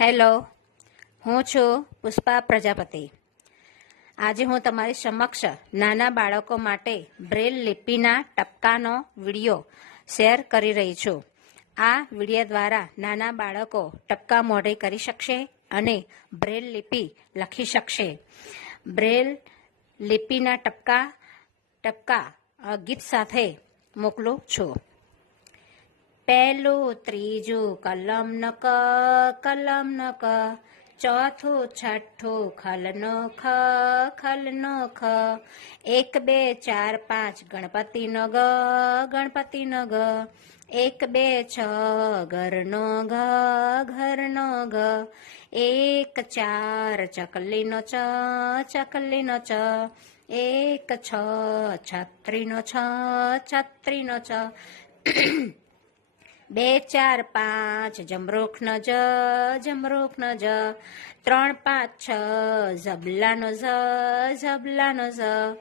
Hello, હું છું પુષ્પા પ્રજાપતિ. આજે હું તમારી સમક્ષ નાના બાળકો માટે બ્રેલ લિપિના ટપકાનો વીડિયો શેર કરી રહી છું. આ વીડિયો દ્વારા નાના બાળકો ટપકા મોઢે કરી શકશે અને બ્રેલ લિપિ લખી શકશે. બ્રેલ લિપિના ટપકા ટપકા ગીત સાથે મોકલું છું. પહેલું ત્રીજું કલમ ન ક, કલમ ન ક, ચોથું છઠ્ઠું ખલ નો ખ, ખલ નો ખ, એક બે ચાર પાંચ ગણપતિ નો ગ, ગણપતિ નો ગ, એક બે છ ઘરનો ઘ ઘરનો ઘ એક ચાર ચકલીનો ચ ચકલીનો ચ, એક છ છત્રીનો છ છત્રીનો છ બે ચાર પાંચ જમરૂખનો જ જમરૂખનો જ. ત્રણ પાંચ છ ઝબલાનો ઝ ઝબલાનો ઝ.